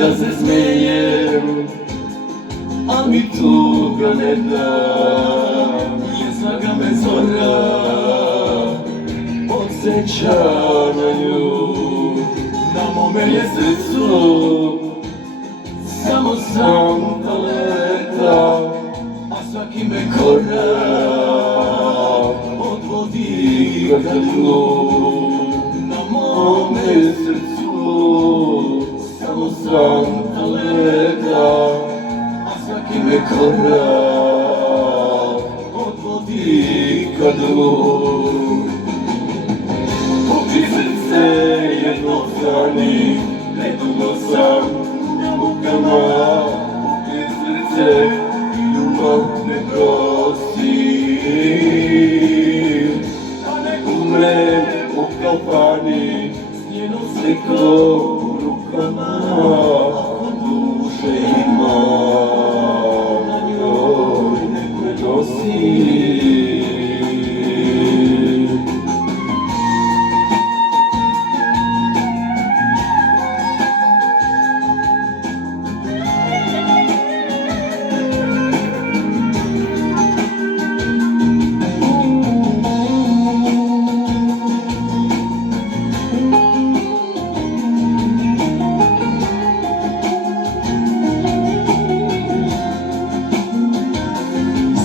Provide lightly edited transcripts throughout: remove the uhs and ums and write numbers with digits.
da se smijem, a mi tuga ne da. Jezna ga me zora, podsjeća na nju. Na mome je srcu samo santa leta, a svaki me korak odvodi ka dnu. Na mome srcu samo santa leta, a svaki me korak odvodi ka dnu. Kupi srce jednostrani, nedugo sam na mukama. Kupi srce i ljubav ne prosim, da ne umrem u kafani s njenom slikom u rukama. Ako duše ima, na njoj nek me nosi.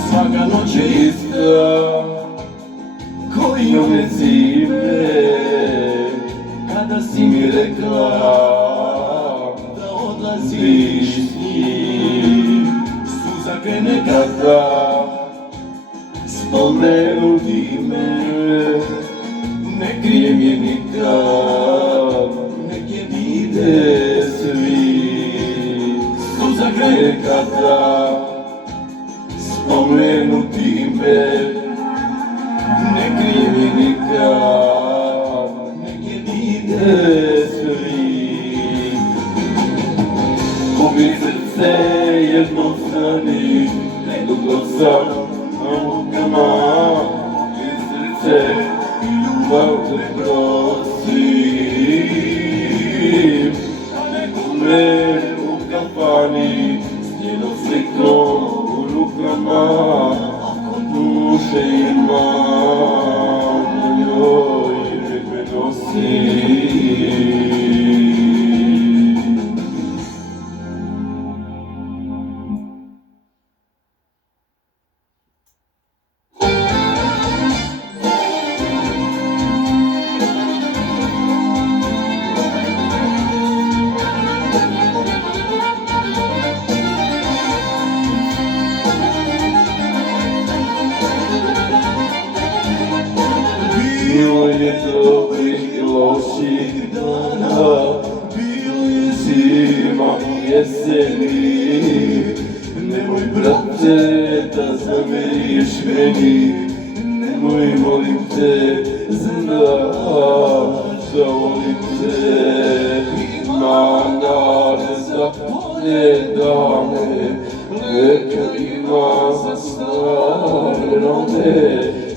Svaka noć je ista, koji ove zime, kada si mi rekla da odlaziš s njim. Suza krene kada spomenuti me, ne krijem je nikad, nek je vide svi. Suza krene kada spomenuti me, ne krijem je nikad, nek je vide svi. Kupi srce jednostrani, nedugo sam na mukama. Kupi srce i ljubav ne prosim, da ne umrem u kafani s njenom slikom u rukama. Ako duše ima, na njoj nek me nosi. Bilo je dobrih i loših dana, bilo je zima u jeseni. Nemoj, brate, da zameriš meni, nemoj, molim te, znaš da volim te. Imam nade za bolje dane, neka ima za stare rane.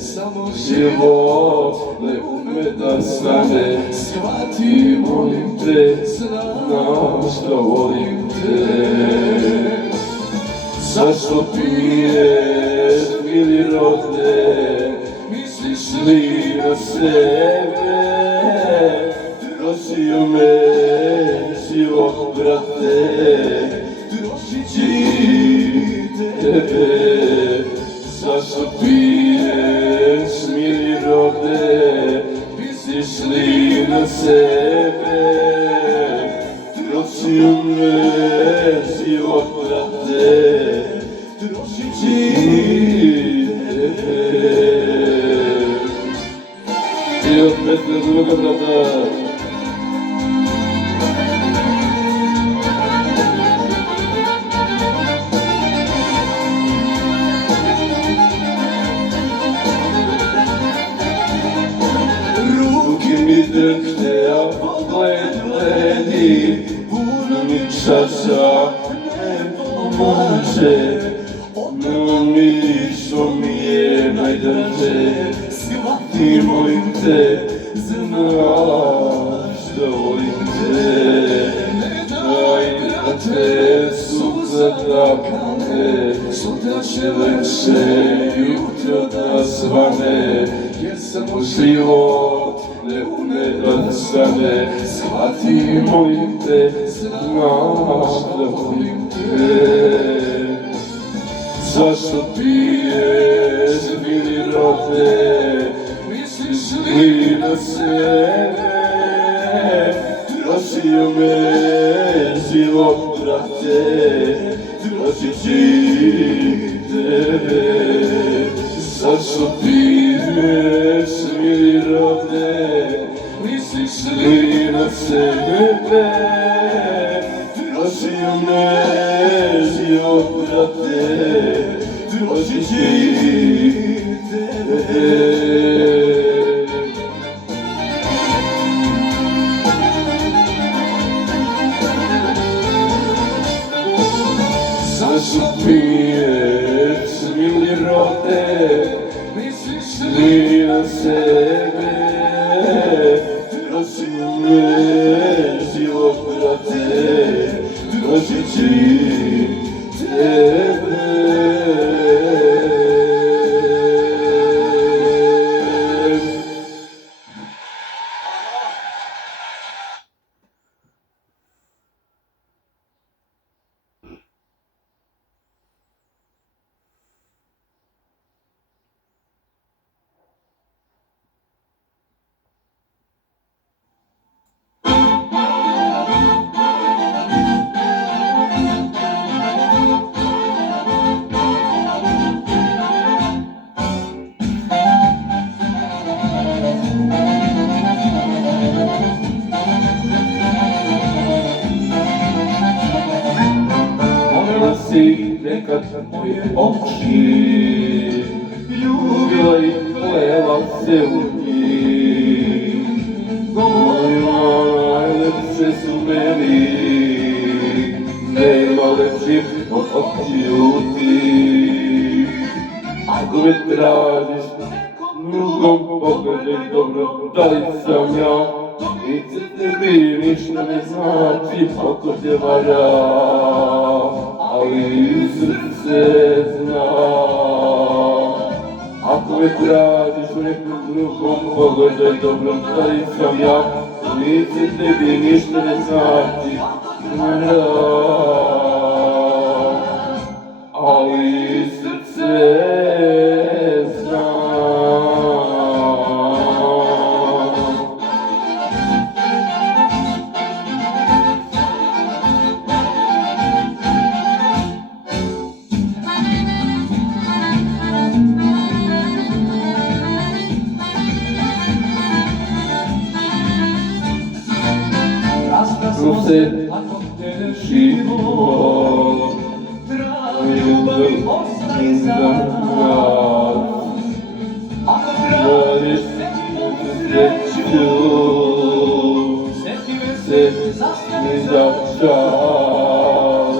Samo život ne ume da stane, shvati, molim te, znaš da volim te. Zašto piješ, mili rodne, misliš li na sebe? Trošio me život, brate, trošit će i tebe. Zašto piješ, mili rodne, misliš li na sebe? Trošio me život, brate, trošit će i tebe. I opet ne druga, brata. Ruke mi drhte, a pogled ledi, puno mi čaša ne pomaže. Ono mi što mi je najdraže, shvati, molim te, znaš da volim te. brate, suza plakane, sutra će lepše jutro da svane, jer samo život ne ume da stane. Shvati, molim te, znaš da volim te. Zašto piješ, mili brate, misliš li na sebe? Trošio me život, brate, trošit ću i tebe. Zašto piješ, mili brate, misliš li na sebe? Trošio me život, brate, trošit ću i tebe. Zašto piješ, mili brate, misliš li na sebe? Trošio me život, brate, trošit ću i tebe. Nekad moje oči ljubila i plela se u njih. Govorila najlepše su meni, nema lepših od očiju ti. Ako me tražiš drugom pogledaj dobro, da li sam ja? Nici tebi ništa ne znači ako te vara, ali srce zna. Ako me tražiš u nekom drugom pogledaj dobro, da li sam ja? Nici tebi ništa ne znači vara, ali srce zna. Se život, ljubav ostaje za nas. Ako tražiš sreću, se ne za čas.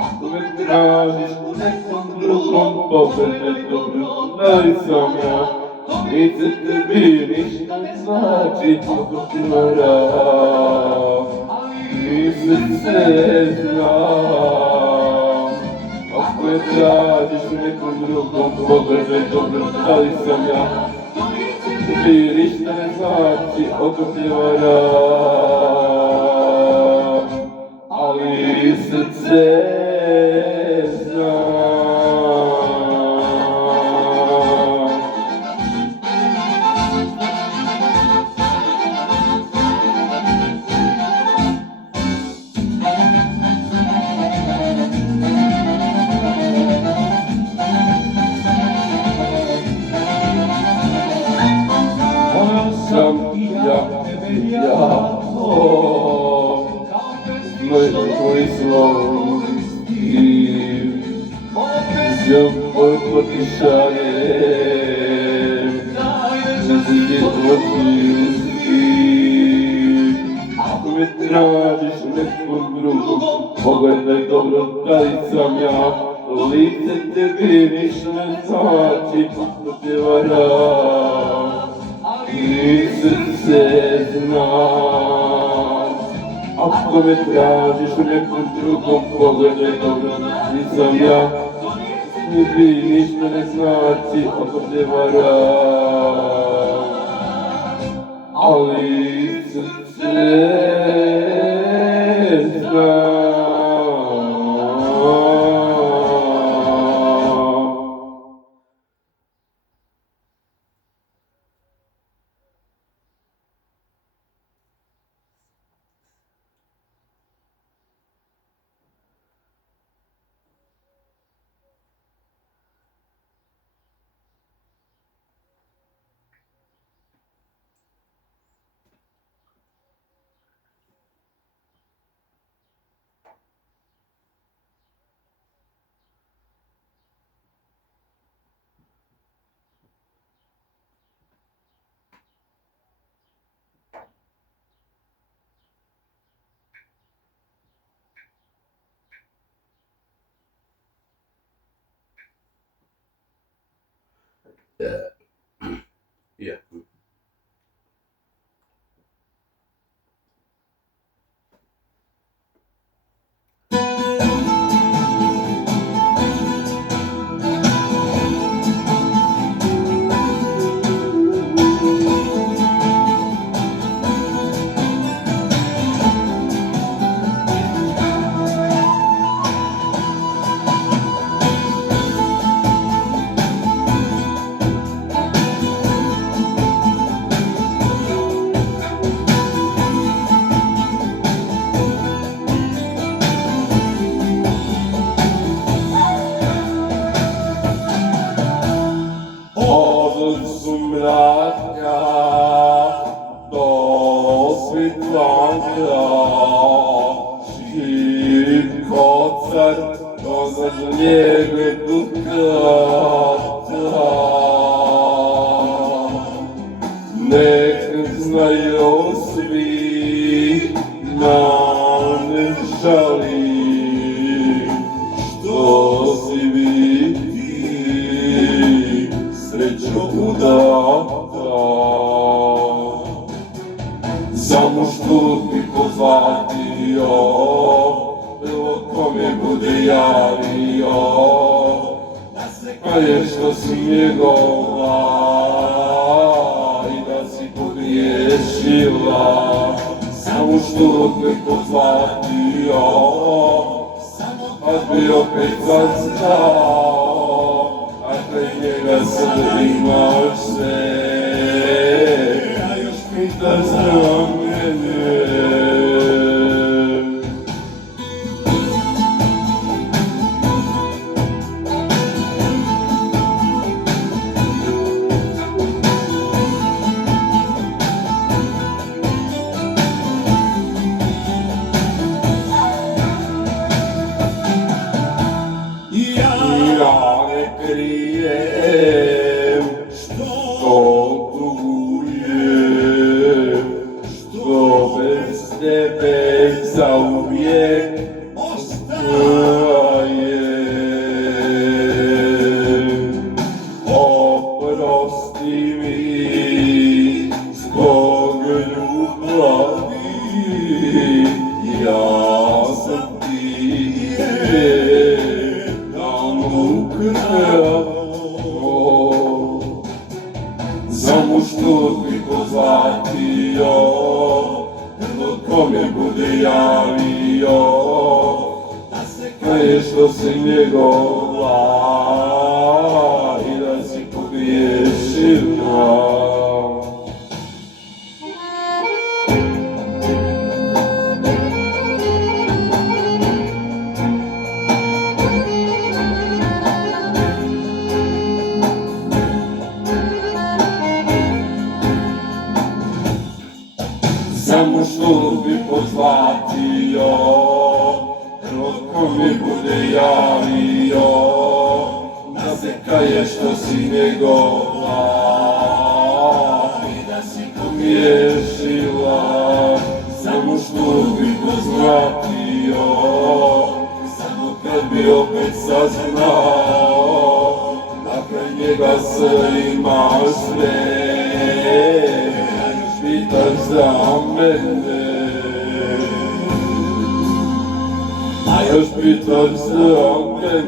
Ako me tražiš u nekom drugom pogledaj dobro, da li sam ja? Nici tebi ništa ne znači ako ti vara, i srce zna. Ako je tražiš u nekom drugom pogledaj dobro, da li sam ja? Tebi ništa ne znači ako te vara, ali srce zna. Moj stil, moj potišanje, ako me tražiš u nekom drugom, pogledaj dobro, da li sam ja? Lice tebi ništa ne znači ako te vara, i srce zna. Ako me tražiš u nekom drugom pogledu, dobro, nisam ja. Ti ništa ne znači, ako te varam. Ali srce zna. Yeah. Nek znaju svi, ne žali, što si biti sreću udata. Samo što bi pozvatio, bilo kome bude javio, a je što si njegova i da si pogriješila. Samo što bi pozvatio, a bi opet saznao, a kraj njega sad imaš sve, a još pitaš za mene. Krijem što tugujem, što bez tebe zauvijek ostajem. Oprosti mi zbog ljubavi, ja sam ti samo što bi pozvatio, bilo kome bude javio, da je što si njegova i da si pogriješila. Samo što bi pozvatio, ko mi bude javio, da se kaje što si njegova i da si pogriješila. Samo što bi pozvatio, samo kad bi opet saznao, da kraj njega sve imaš sve, pitaš za mene. Też pytasz za mnie.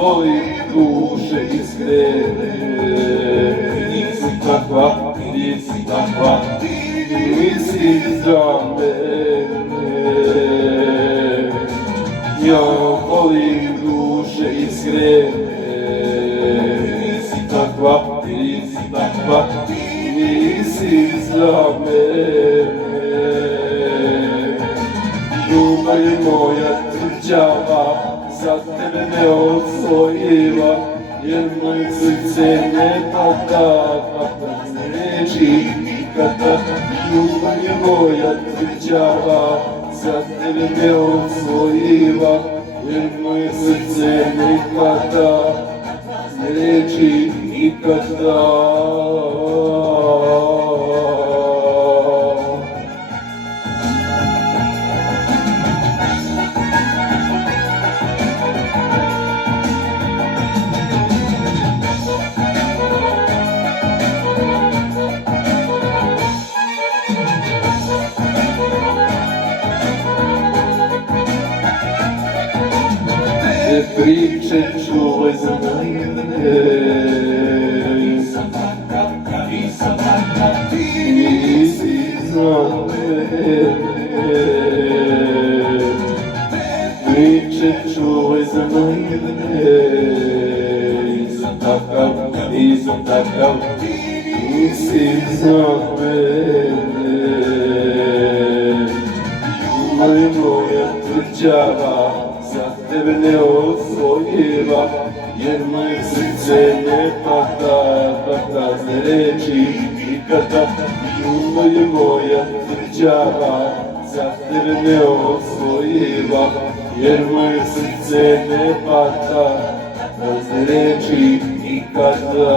Boli duše iskrene, nisi takva, nisi za mene. Ja volim duše iskrene, nisi takva, nisi za mene. Ljubav je moja tvrđava, za tebe ne osvojiva, jer moje srce ne pada, neći nikada. Ljubav je moja tvrđava, za tebe ne osvojiva, jer moje srce ne pada, neći nikada. Priče čuvaj za mene, nisi za mene. Priče čuvaj za mene, nisam takav, nisi za mene. Ljubav je moja tvrđava, za tebe ne osvojiva, jer moje srce ne pada, ne reći nikada. Ljubav je moja tvrđava, za tebe ne osvojiva, jer moje srce ne pada, ne reći nikada.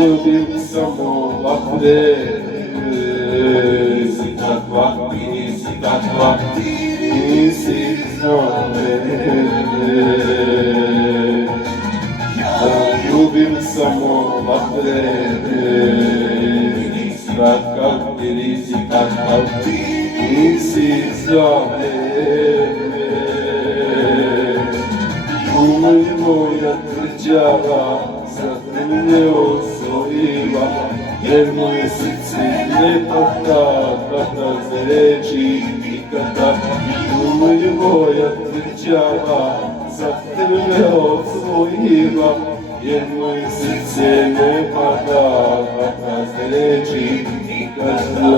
Ljubim samo vatre, nisi takva, nisi za mene. Ja ljubim samo vatre, nisi takav, nisi za mene. Ljubav je moja tvrđava, za tebe ne osvojiva, jer moje srce ne pada, ne reći nikada. Ljubav je moja tvrđava, za tebe ne osvojiva, jer moje srce ne pada, ne reći nikada.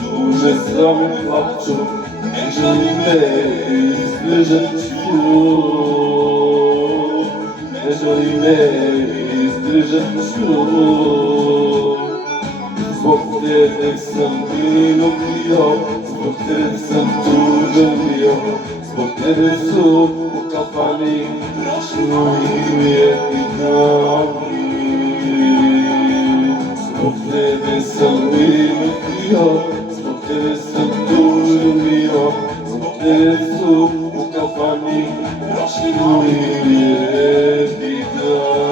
Tuže za me plaču, ne želim me izbježat ću. не želi me izdržat ću. Zbog tebe sam vino pio, zbog tebe sam tužan bio, zbog tebe su u kafani prošli moji lijepi dani. Zbog tebe sam vino pio, zbog tebe sam tužan bio, zbog tebe su u kafani prošli moji lijepi dani.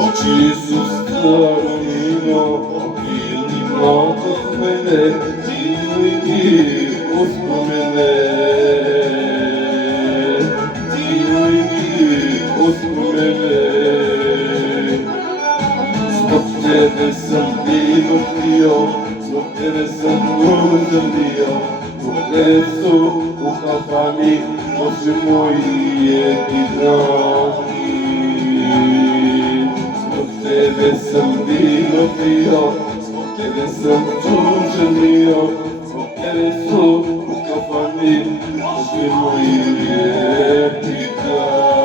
Oči su staro vino, opili mnogo mene, divni uspomene. Divni uspomene. Zbog tebe sam vino pio, zbog tebe sam tužan bio, zbog tebe su u kafani prošli moji lijepi dani. Zbog tebe sam vino pio, zbog tebe sam tužan bio, zbog tebe su u kafani prošli moji lijepi dani.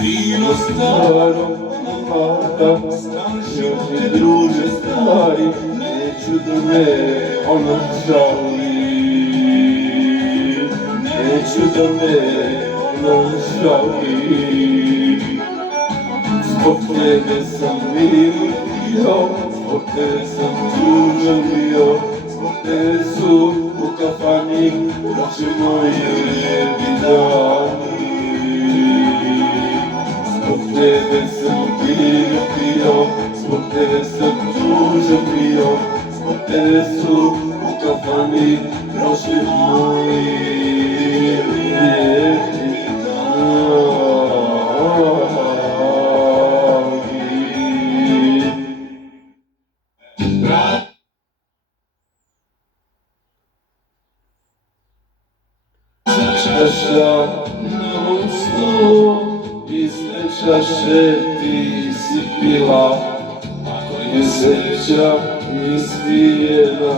Vino staro namata, još mi druže stari, neću da me ono žali. Neću da me ono žali. Zbog tebe sam vino pio, zbog tebe sam tužan bio, zbog tebe su u kafani prošli moji lijepi dani. Zbog tebe sam vino pio, zbog tebe sam tužan bio, zbog tebe su u kafani prošli moji lijepi dani. Čaša na ustu, iste čaše ti si pila. Ako je sreća ispijena,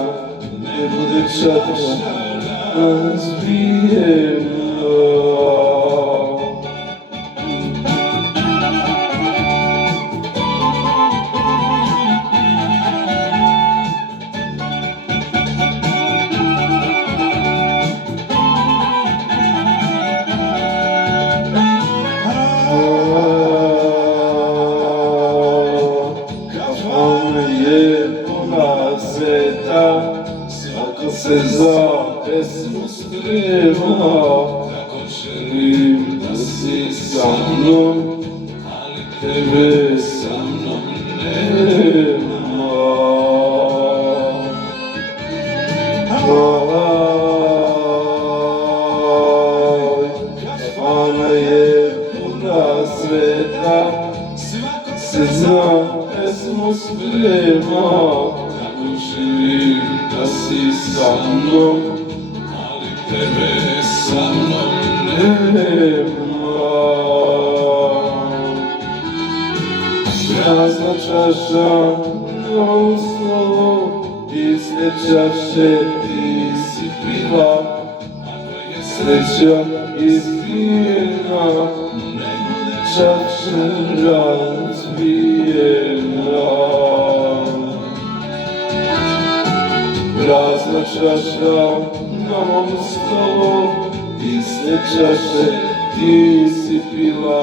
ne bude čaša razbijena. Svako se za pesmu sprema, tako želim da si sa mnom, ali tebe sa mnom nema. Kafana je puna sveta, svako se za pesmu sprema, želim da si sa mnom, ali tebe sa mnom nema. Prazna čaša na uslovu, iste čaše ti si pila. Ako je sreća ispijena, ne bude čaša razbijena. Prazna čaša na mom stolu, iste čaše ti si pila.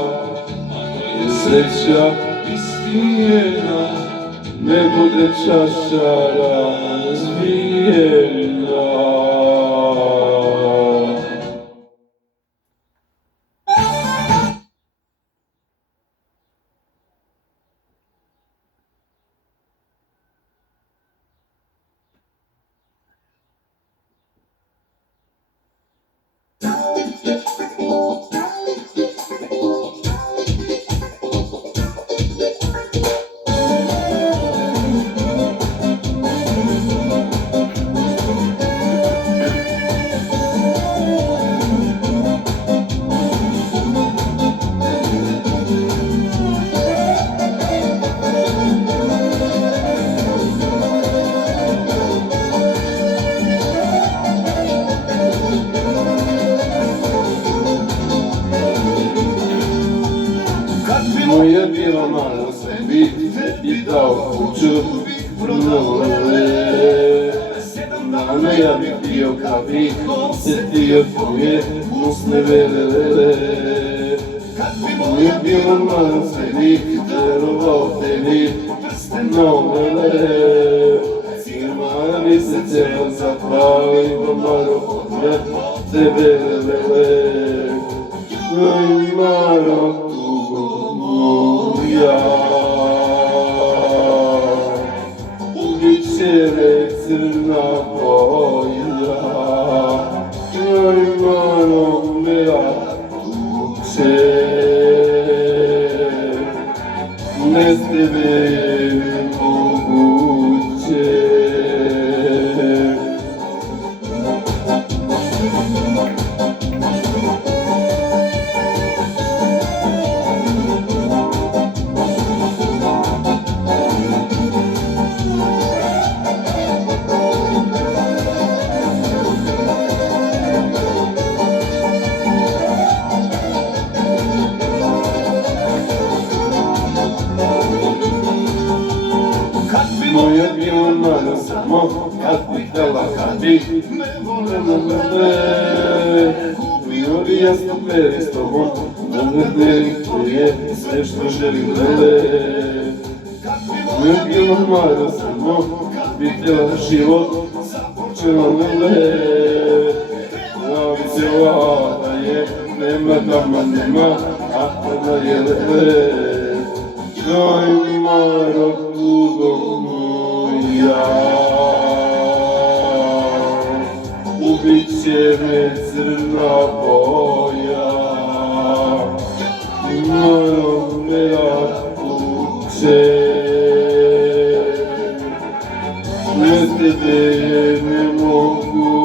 Ako je sreća ispijena, ne bude čaša razbijena. Moja biela mala sebi i dao kuću pronale. Dana ja bih bio kad bih osjetio tvoje usne velele. Moja biela mala sebi verovao tebi prste novele. Moja mi se cijela zapali Maro od tebe velele. Oj Maro tugo moja, ubit će me crna boja. Oj Maro moja tuče, bez tebe je nemoguće. Moja bijela mala samo kad bih htela, kad bih me volela te. Bio bi jasno peri s tobom, da ne delim tvoje sve što želim vele. Moja bijela mala samo kad bih htela život započela vele. Pravi se vlada je, nema dama, nema, a tada je lele. Oj Maro tugo moja, ubit će me crna boja. Maro moja tuče, bez tebe je nemoguće.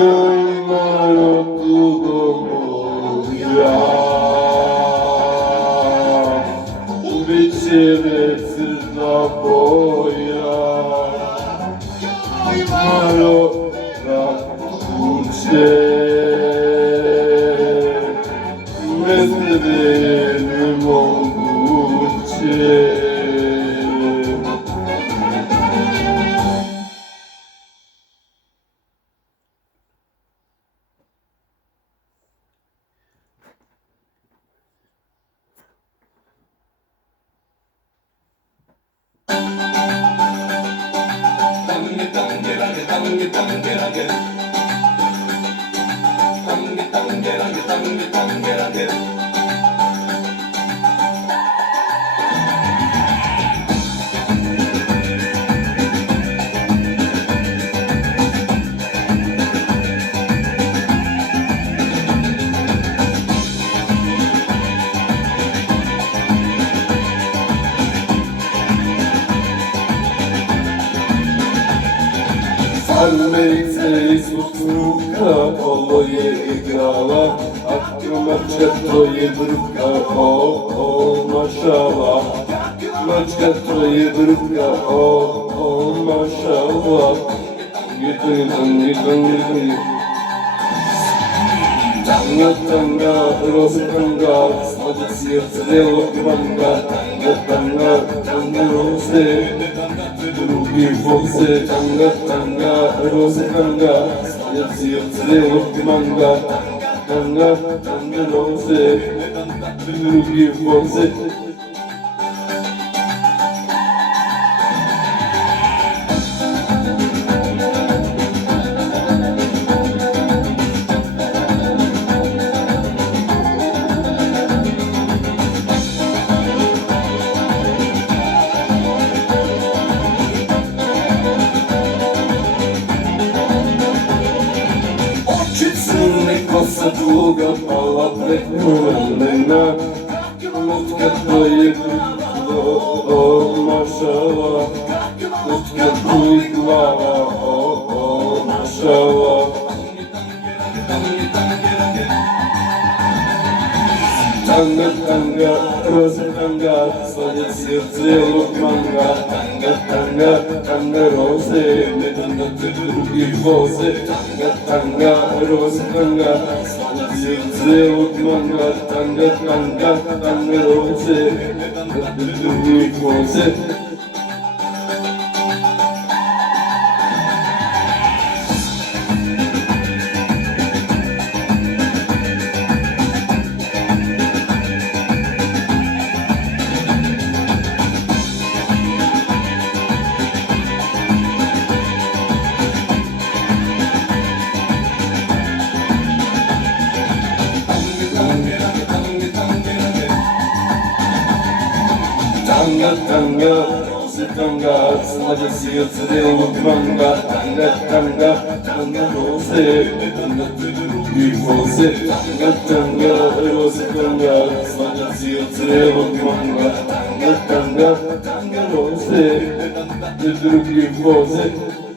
Oj Maro tugo moja, ubit će me crna boja. Oj Maro tuče, bez tebe je nemoguće. Farmerice ispod ruka, ovo je igrala, ako mačka to je bruka, mašala. Mačka to je bruka, mašala. Tanga, tanga, roze tanga, sladit srce delog manga. Tanga, tanga, roze, drugi boxe. Tanga, tanga, roze tanga, sladit srce delog manga. Tanga, tanga, roze, drugi boxe. Kosa duga pala preko ramena, lutka to je mašala. Lutka tu i glava, mašala. Tanga, tanga, rosa tanga, svađa srce lukmanga. Tanga, tanga, tanga, rose, ne da te drugi voze. Tanga, tanga, rosa tanga, svađa srce lukmanga. Tanga, tanga, tanga, rose, ne da te drugi voze. Tanga, tanga, rose tanga, svađa srce lukmanga. Tanga, tanga, tanga, rose, ne da te drugi voze. Tanga, tanga, rose tanga, svađa srce lukmanga. Tanga, tanga, tanga, rose, ne da te drugi voze.